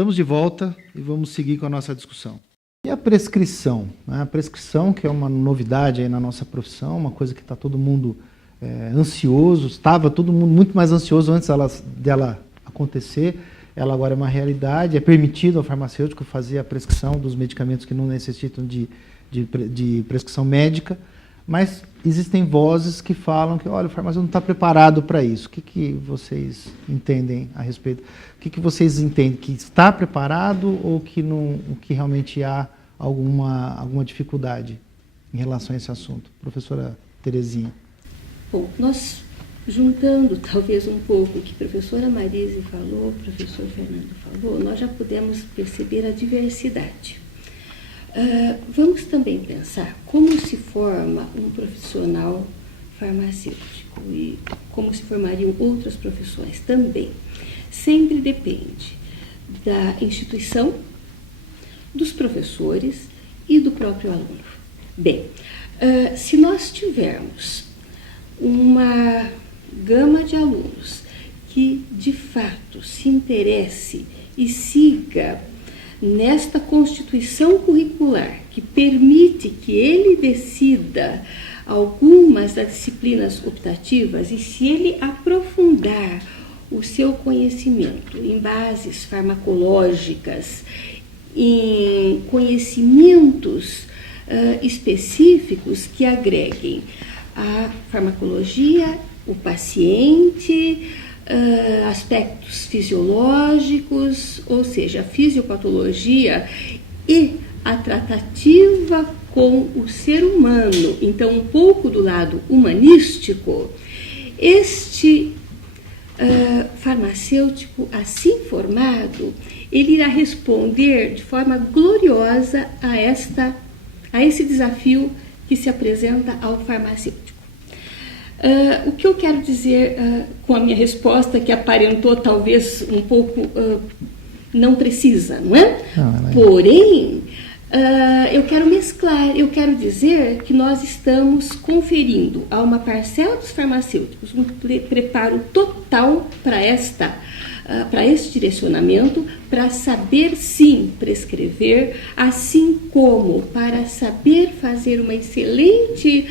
Estamos de volta e vamos seguir com a nossa discussão. E a prescrição? A prescrição, que é uma novidade aí na nossa profissão, uma coisa que está todo mundo ansioso, estava todo mundo muito mais ansioso antes dela acontecer. Ela agora é uma realidade, é permitido ao farmacêutico fazer a prescrição dos medicamentos que não necessitam de prescrição médica, mas existem vozes que falam que, olha, o farmacêutico não está preparado para isso. O que vocês entendem a respeito? O que vocês entendem? Que está preparado ou que, não, que realmente há alguma dificuldade em relação a esse assunto? Professora Terezinha. Bom, nós, juntando talvez um pouco o que a professora Marise falou, o professor Fernando falou, nós já podemos perceber a diversidade. Vamos também pensar como se forma um profissional farmacêutico e como se formariam outras profissões também. Sempre depende da instituição, dos professores e do próprio aluno. Bem, se nós tivermos uma gama de alunos que, de fato, se interesse e siga nesta constituição curricular que permite que ele decida algumas das disciplinas optativas e se ele aprofundar o seu conhecimento em bases farmacológicas, em conhecimentos específicos que agreguem a farmacologia, o paciente, aspectos fisiológicos, ou seja, a fisiopatologia e a tratativa com o ser humano, então um pouco do lado humanístico, este farmacêutico assim formado, ele irá responder de forma gloriosa a esse desafio que se apresenta ao farmacêutico. O que eu quero dizer com a minha resposta, que aparentou talvez um pouco não precisa, não é? Porém, eu quero mesclar, eu quero dizer que nós estamos conferindo a uma parcela dos farmacêuticos um preparo total para este direcionamento, para saber sim prescrever, assim como para saber fazer uma excelente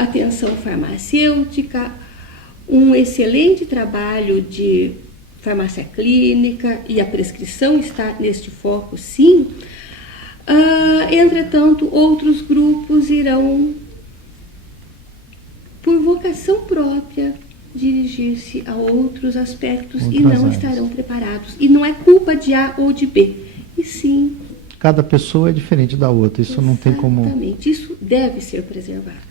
atenção farmacêutica, um excelente trabalho de farmácia clínica, e a prescrição está neste foco sim. Entretanto, outros grupos irão, por vocação própria, dirigir-se a outros aspectos e não estarão preparados. E não é culpa de A ou de B, e sim... Cada pessoa é diferente da outra, isso não tem como... Exatamente, isso deve ser preservado.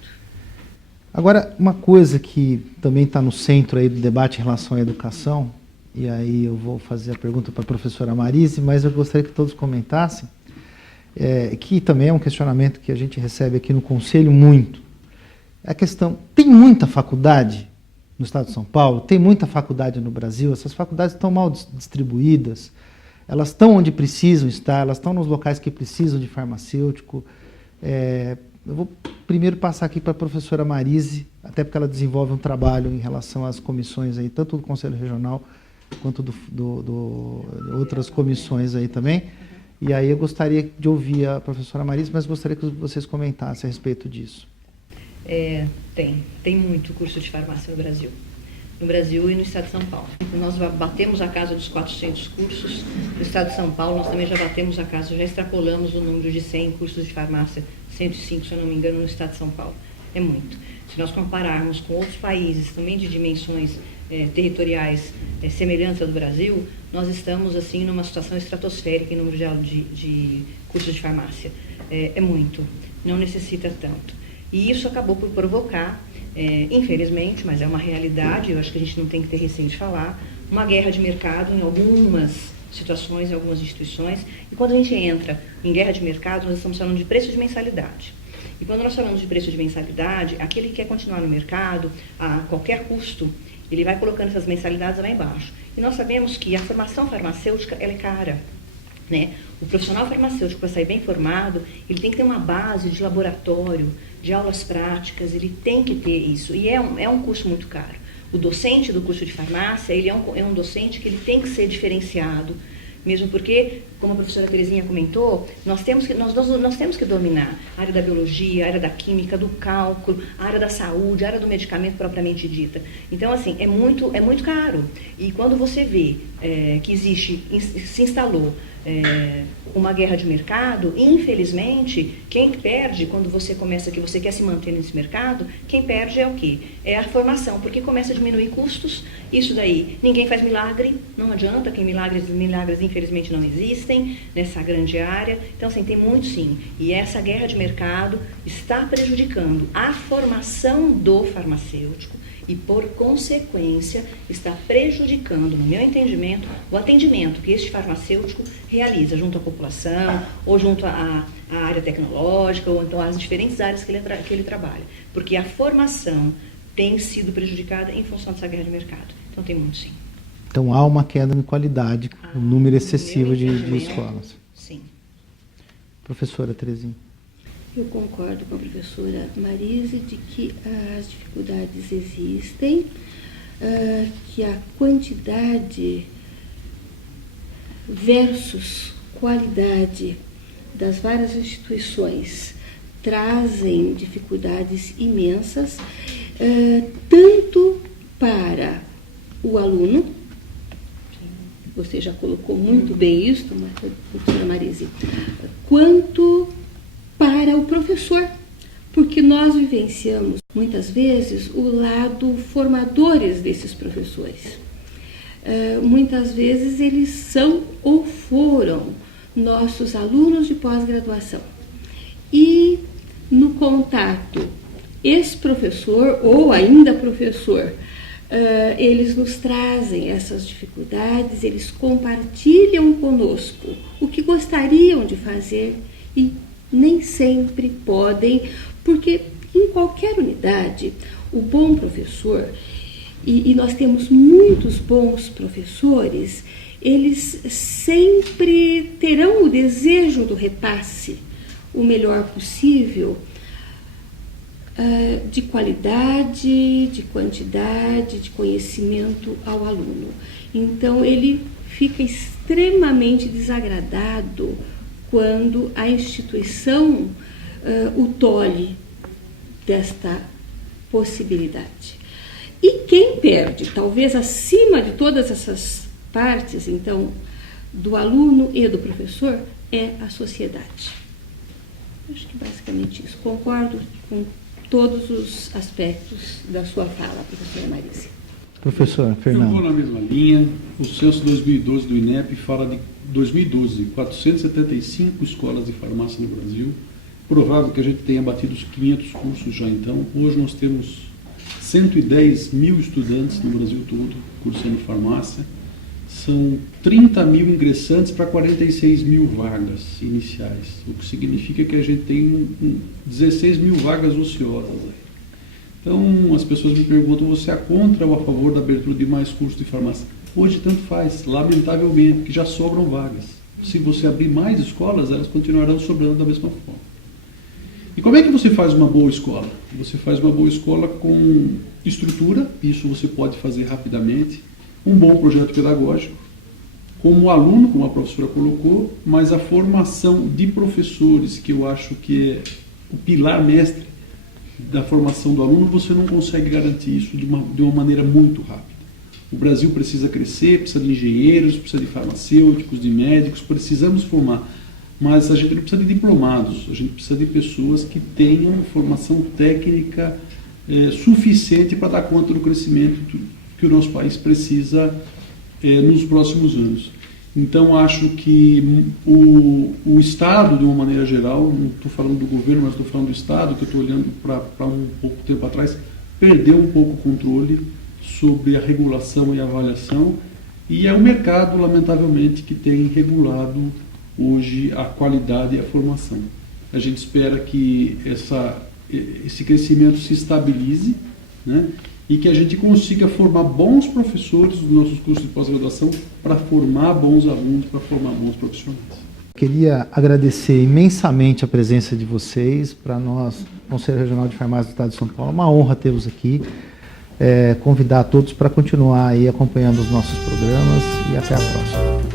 Agora, uma coisa que também está no centro aí do debate em relação à educação, e aí eu vou fazer a pergunta para a professora Marise, mas eu gostaria que todos comentassem, que também é um questionamento que a gente recebe aqui no Conselho muito. A questão, tem muita faculdade no estado de São Paulo, tem muita faculdade no Brasil, essas faculdades estão mal distribuídas, elas estão onde precisam estar, elas estão nos locais que precisam de farmacêutico. Eu vou primeiro passar aqui para a professora Marise, até porque ela desenvolve um trabalho em relação às comissões, aí, tanto do Conselho Regional quanto do outras comissões aí também. E aí eu gostaria de ouvir a professora Marise, mas gostaria que vocês comentassem a respeito disso. Tem muito curso de farmácia no Brasil e no estado de São Paulo. Nós batemos a casa dos 400 cursos, no estado de São Paulo nós também já batemos a casa, já extrapolamos o número de 100 cursos de farmácia, 105, se eu não me engano, no estado de São Paulo. É muito. Se nós compararmos com outros países, também de dimensões territoriais semelhantes ao do Brasil, nós estamos assim numa situação estratosférica em número de cursos de farmácia. É muito, não necessita tanto. E isso acabou por provocar, infelizmente, mas é uma realidade, eu acho que a gente não tem que ter receio de falar, uma guerra de mercado em algumas situações, em algumas instituições. E quando a gente entra em guerra de mercado, nós estamos falando de preço de mensalidade. E quando nós falamos de preço de mensalidade, aquele que quer continuar no mercado, a qualquer custo, ele vai colocando essas mensalidades lá embaixo. E nós sabemos que a formação farmacêutica, ela é cara, né? O profissional farmacêutico, para sair bem formado, ele tem que ter uma base de laboratório, de aulas práticas, ele tem que ter isso. E é um curso muito caro. O docente do curso de farmácia, ele é um docente que ele tem que ser diferenciado, mesmo porque, como a professora Terezinha comentou, nós temos que dominar a área da biologia, a área da química, do cálculo, a área da saúde, a área do medicamento propriamente dita. Então, assim, é muito caro. E quando você vê que se instalou uma guerra de mercado, infelizmente, quem perde quando você começa, que você quer se manter nesse mercado, quem perde é o quê? É a formação, porque começa a diminuir custos, isso daí, ninguém faz milagre, não adianta, que milagres infelizmente não existem nessa grande área, então assim, tem muito sim, e essa guerra de mercado está prejudicando a formação do farmacêutico, e, por consequência, está prejudicando, no meu entendimento, o atendimento que este farmacêutico realiza junto à população, ou junto à área tecnológica, ou então às diferentes áreas que ele trabalha. Porque a formação tem sido prejudicada em função dessa guerra de mercado. Então, tem muito sim. Então, há uma queda em qualidade, um número excessivo de escolas. Sim. Professora Terezinha. Eu concordo com a professora Marise de que as dificuldades existem, que a quantidade versus qualidade das várias instituições trazem dificuldades imensas, tanto para o aluno, você já colocou muito bem isso, professora Marise, quanto para o professor, porque nós vivenciamos muitas vezes o lado formadores desses professores. Muitas vezes eles são ou foram nossos alunos de pós-graduação. E no contato ex-professor ou ainda professor, eles nos trazem essas dificuldades, eles compartilham conosco o que gostariam de fazer e nem sempre podem, porque em qualquer unidade, o bom professor, e nós temos muitos bons professores, eles sempre terão o desejo do repasse o melhor possível, de qualidade, de quantidade, de conhecimento ao aluno. Então, ele fica extremamente desagradado quando a instituição o tolhe desta possibilidade. E quem perde, talvez acima de todas essas partes, então, do aluno e do professor, é a sociedade. Acho que basicamente isso. Concordo com todos os aspectos da sua fala, professora Marise. Professor Fernando. Eu vou na mesma linha. O censo 2012 do INEP fala de 2012, 475 escolas de farmácia no Brasil. Provável que a gente tenha batido os 500 cursos já então. Hoje nós temos 110 mil estudantes no Brasil todo cursando farmácia. São 30 mil ingressantes para 46 mil vagas iniciais, o que significa que a gente tem 16 mil vagas ociosas aí. Então, as pessoas me perguntam, você é contra ou a favor da abertura de mais cursos de farmácia? Hoje tanto faz, lamentavelmente, porque já sobram vagas. Se você abrir mais escolas, elas continuarão sobrando da mesma forma. E como é que você faz uma boa escola? Você faz uma boa escola com estrutura, isso você pode fazer rapidamente, um bom projeto pedagógico, como aluno, como a professora colocou, mas a formação de professores, que eu acho que é o pilar mestre da formação do aluno, você não consegue garantir isso de uma maneira muito rápida. O Brasil precisa crescer, precisa de engenheiros, precisa de farmacêuticos, de médicos, precisamos formar, mas a gente não precisa de diplomados, a gente precisa de pessoas que tenham formação técnica suficiente para dar conta do crescimento que o nosso país precisa nos próximos anos. Então, acho que o Estado, de uma maneira geral, não estou falando do governo, mas estou falando do Estado, que eu estou olhando para um pouco tempo atrás, perdeu um pouco o controle sobre a regulação e a avaliação, e é o mercado, lamentavelmente, que tem regulado hoje a qualidade e a formação. A gente espera que esse crescimento se estabilize, né? E que a gente consiga formar bons professores nos nossos cursos de pós-graduação para formar bons alunos, para formar bons profissionais. Queria agradecer imensamente a presença de vocês. Para nós, Conselho Regional de Farmácia do Estado de São Paulo, é uma honra tê-los aqui. Convidar todos para continuar aí acompanhando os nossos programas e até a próxima.